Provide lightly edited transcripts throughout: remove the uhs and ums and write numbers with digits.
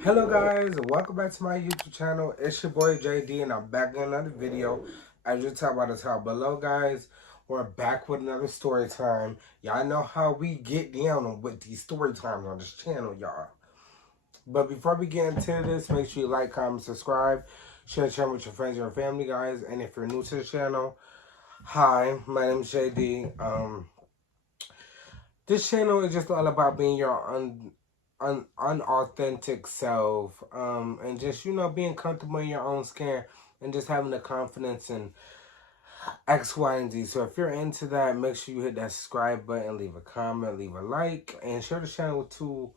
Hello guys, welcome back to my YouTube channel. It's your boy JD and I'm back in another video. As you tell by the title below guys, we're back with another story time. Y'all know how we get down with these story times on this channel, y'all. But before we get into this, make sure you like, comment, subscribe, share the channel with your friends and your family guys. And if you're new to the channel, hi, my name is JD. This channel is just all about being your unauthentic self, and just being comfortable in your own skin and just having the confidence in X, Y, and Z. So if you're into that, make sure you hit that subscribe button, leave a comment, leave a like, and share the channel to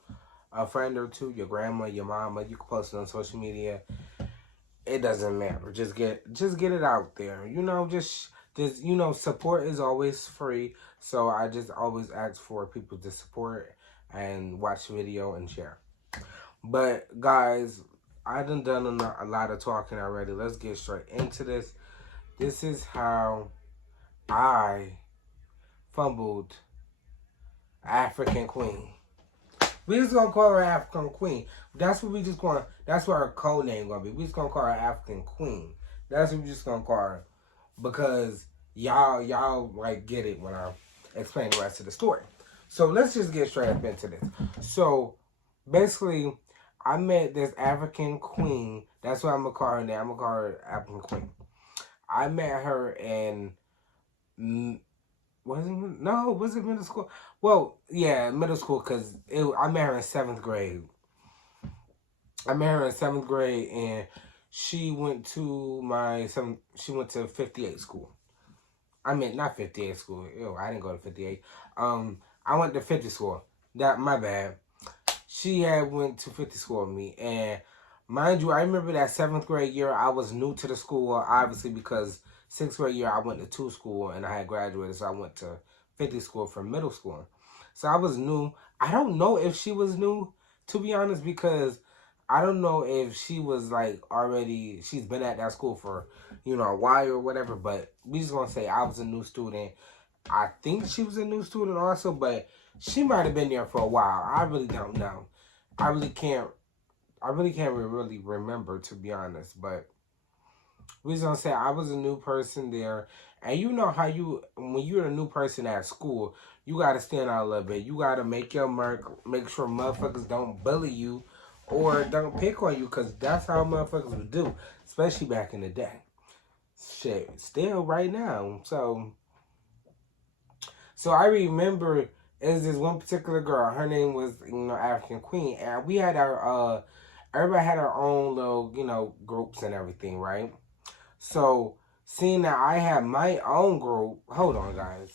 a friend or two, your grandma, your mama. You can post it on social media. It doesn't matter. Just get it out there. Support is always free. So I just always ask for people to support and watch the video and share. But guys, I done a lot of talking already. Let's get straight into this. This is how I fumbled African Queen. We just gonna call her African Queen. That's what that's what her code name gonna be. We just gonna call her African Queen. That's what we just gonna call her. Because y'all like get it when I explain the rest of the story. So let's just get straight up into this. So basically, I met this African Queen. That's what I'm gonna call her now. I'm gonna call her African Queen. I met her in was it middle school? Well, yeah, middle school, because I met her in 7th grade. I met her in 7th grade, and she went to she went to 58 school. I mean, not 58 school. Ew, I didn't go to 58. I went to 50 school. My bad. She had went to 50 school with me, and mind you, I remember that 7th grade year, I was new to the school, obviously, because 6th grade year, I went to 2 school, and I had graduated, so I went to 50 school from middle school. So I was new. I don't know if she was new, to be honest, because I don't know if she was, like, already, she's been at that school for, a while or whatever, but we just gonna say I was a new student. I think she was a new student also, but she might have been there for a while. I really don't know. I really can't really remember, to be honest, but we just gonna say I was a new person there. And you know how when you're a new person at school, you gotta stand out a little bit. You gotta make your mark, make sure motherfuckers don't bully you or don't pick on you, because that's how motherfuckers would do, especially back in the day. Shit, still right now. So I remember is this one particular girl. Her name was, African Queen, and we had our everybody had our own little, groups and everything, right? So seeing that I had my own group, hold on, guys,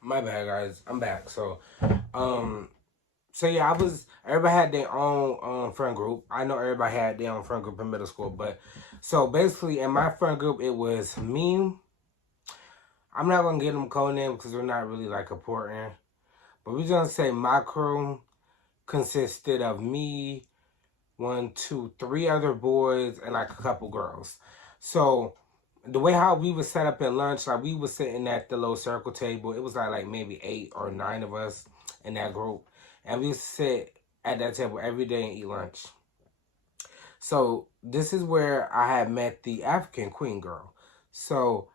my bad, guys, I'm back. So yeah, everybody had their own friend group. I know everybody had their own friend group in middle school, but so basically in my friend group it was me. I'm not gonna give them code names because they're not really like important. But we're gonna say my crew consisted of me, 1, 2, 3 other boys, and like a couple girls. So the way how we was set up in lunch, like we was sitting at the little circle table. It was like maybe 8 or 9 of us in that group, and we sit at that table every day and eat lunch. So this is where I had met the African Queen girl. So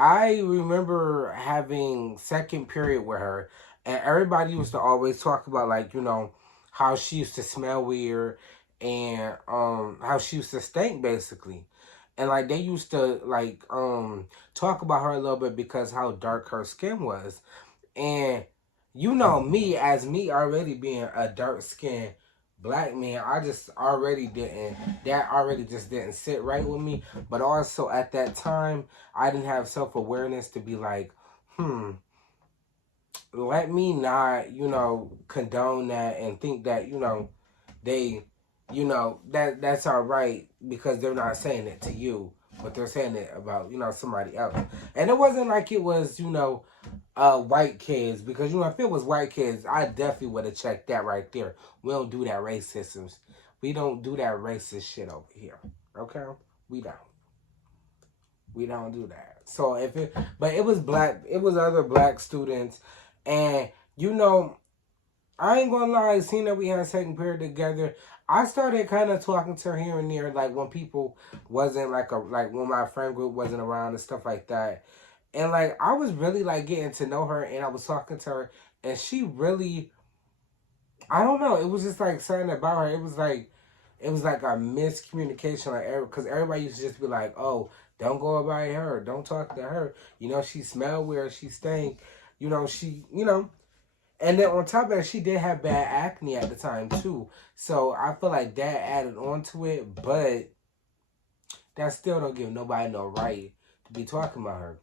I remember having second period with her, and everybody used to always talk about, like, how she used to smell weird and how she used to stink, basically. And like they used to like talk about her a little bit because how dark her skin was. And me, as me already being a dark skinned black man, I just already just didn't sit right with me. But also at that time, I didn't have self-awareness to be like, let me not, condone that and think that, they, that's all right because they're not saying it to you, but they're saying it about, somebody else. And it wasn't like it was, white kids, because, if it was white kids, I definitely would have checked that right there. We don't do that racism. We don't do that racist shit over here. Okay? We don't. We don't do that. So but it was other black students, and I ain't gonna lie, seeing that we had second period together, I started kind of talking to her here and there, like when people wasn't like when my friend group wasn't around and stuff like that. And like I was really like getting to know her, and I was talking to her, and she really, I don't know, it was just like something about her. It was like a miscommunication, like because everybody used to just be like, "Oh, don't go by her, don't talk to her. You know, she smell weird, she stink. You know, And then on top of that, she did have bad acne at the time too. So I feel like that added on to it, but that still don't give nobody no right to be talking about her.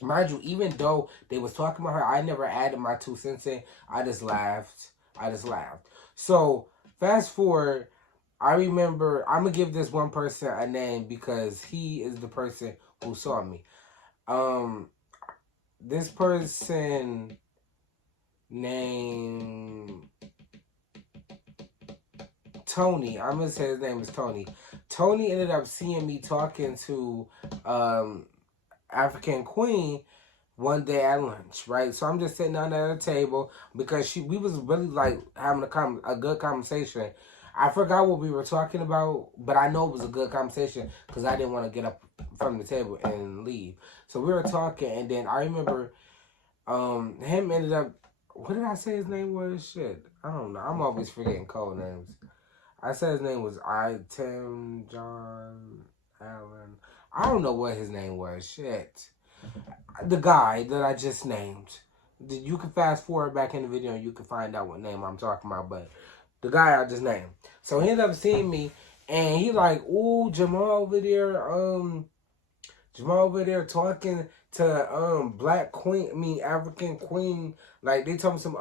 Mind you, even though they was talking about her, I never added my 2 cents in. I just laughed. I just laughed. So fast forward, I remember I'm gonna give this one person a name because he is the person who saw me. Um, this person named Tony. I'm gonna say his name is Tony. Tony ended up seeing me talking to African Queen one day at lunch, right? So I'm just sitting down at a table because we was really like having a good conversation. I forgot what we were talking about, but I know it was a good conversation because I didn't want to get up from the table and leave. So we were talking, and then I remember him ended up. What did I say his name was? Shit, I don't know. I'm always forgetting code names. I said his name was Tim John Allen. I don't know what his name was. Shit. The guy that I just named. You can fast forward back in the video and you can find out what name I'm talking about. But the guy I just named. So he ended up seeing me and he like, ooh, Jamal over there talking to black queen, African queen. Like they told me some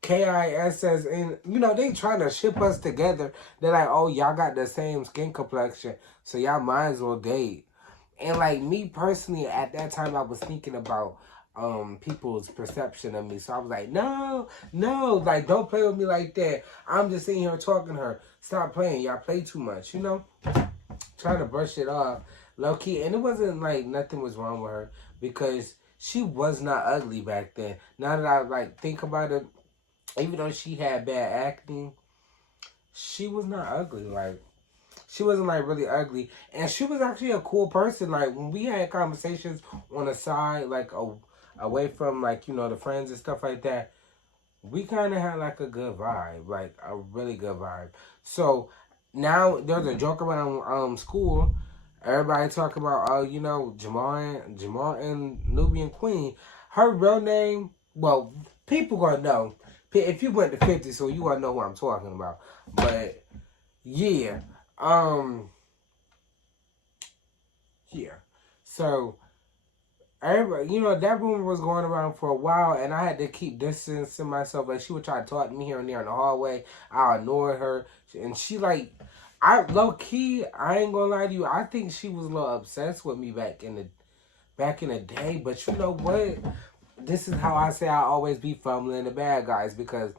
KISS, and you know they trying to ship us together. They're like, oh, y'all got the same skin complexion, so y'all might as well date. And like me personally, at that time, I was thinking about people's perception of me. So I was like, no, like don't play with me like that. I'm just sitting here talking to her. Stop playing. Y'all play too much, you know? Trying to brush it off. Low key. And it wasn't like nothing was wrong with her because she was not ugly back then. Now that I like think about it, even though she had bad acne, she was not ugly. Like she wasn't like really ugly, and she was actually a cool person. Like when we had conversations on the side, like away from like you know the friends and stuff like that, we kind of had like a good vibe, like a really good vibe. So now there's a joke around school. Everybody talk about you know Jamal and Nubian Queen. Her real name, well, people gonna know if you went to 50, so you gonna know who I'm talking about. But yeah. Um, yeah. So everybody, you know, that rumor was going around for a while, and I had to keep distancing myself. Like she would try to talk to me here and there in the hallway. I ignored her, and she like, I low key, I ain't gonna lie to you. I think she was a little obsessed with me back in the day. But you know what? This is how I say I always be fumbling the bad guys because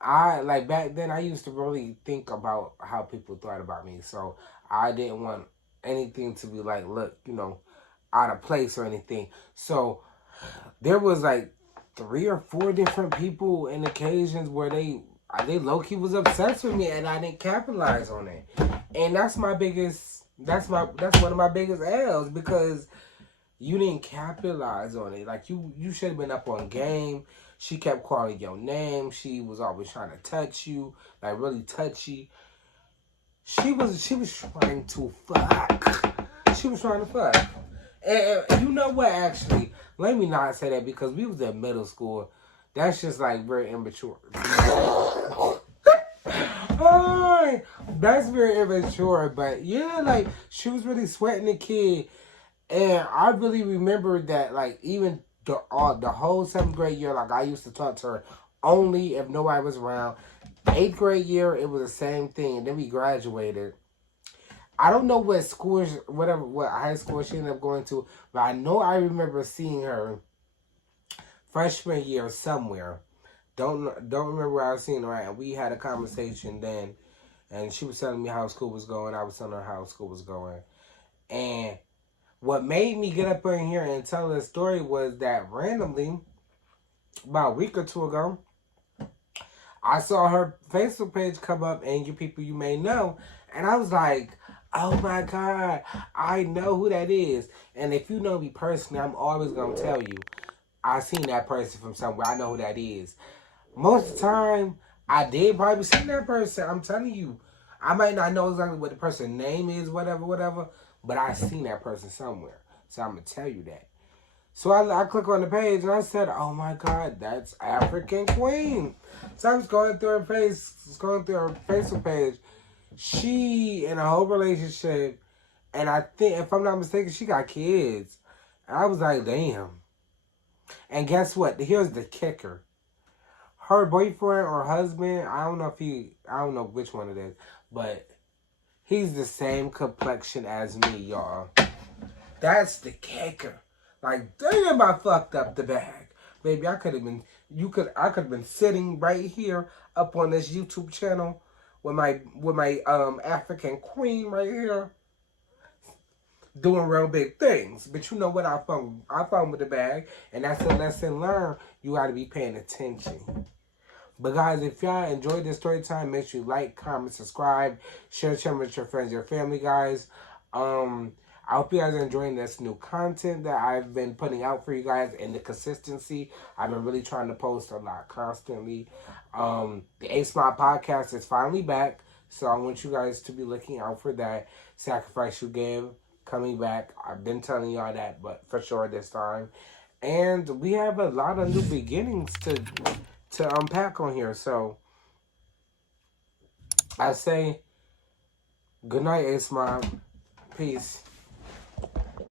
I like back then I used to really think about how people thought about me. So I didn't want anything to be like, look, you know, out of place or anything. So there was like 3 or 4 different people in occasions where they low key was obsessed with me and I didn't capitalize on it. And that's one of my biggest L's because you didn't capitalize on it. Like you should have been up on game. She kept calling your name. She was always trying to touch you, like really touchy. She was trying to fuck. She was trying to fuck. And you know what? Actually, let me not say that because we was in middle school. That's just like very immature. That's very immature. But yeah, like she was really sweating the kid. And I really remember that, like, even the whole 7th grade year, like, I used to talk to her only if nobody was around. 8th grade year, it was the same thing. And then we graduated. I don't know what what high school she ended up going to, but I know I remember seeing her freshman year somewhere. Don't remember where I was seeing her at. And we had a conversation then, and she was telling me how school was going. I was telling her how school was going. And what made me get up in here and tell this story was that randomly, about a week or 2 ago, I saw her Facebook page come up and you people you may know. And I was like, oh my God, I know who that is. And if you know me personally, I'm always going to tell you, I seen that person from somewhere. I know who that is. Most of the time, I did probably see that person. I'm telling you. I might not know exactly what the person's name is, whatever, but I seen that person somewhere. So I'm going to tell you that. So I click on the page and I said, oh my God, that's African Queen. So I was going through her Facebook page. She in a whole relationship, and I think, if I'm not mistaken, she got kids. And I was like, damn. And guess what? Here's the kicker. Her boyfriend or husband, I don't know which one it is, but he's the same complexion as me, y'all. That's the kicker. Like, damn, I fucked up the bag. Baby, I could have been sitting right here up on this YouTube channel with my African Queen right here doing real big things. But you know what? I found with the bag, and that's a lesson learned. You gotta be paying attention. But guys, if y'all enjoyed this story time, make sure you like, comment, subscribe, share the channel with your friends, your family, guys. I hope you guys are enjoying this new content that I've been putting out for you guys, and the consistency. I've been really trying to post a lot constantly. The Emasail podcast is finally back, so I want you guys to be looking out for that. Sacrifice You Give coming back. I've been telling y'all that, but for sure this time. And we have a lot of new beginnings to unpack on here. So I say good night, Emasail. Peace.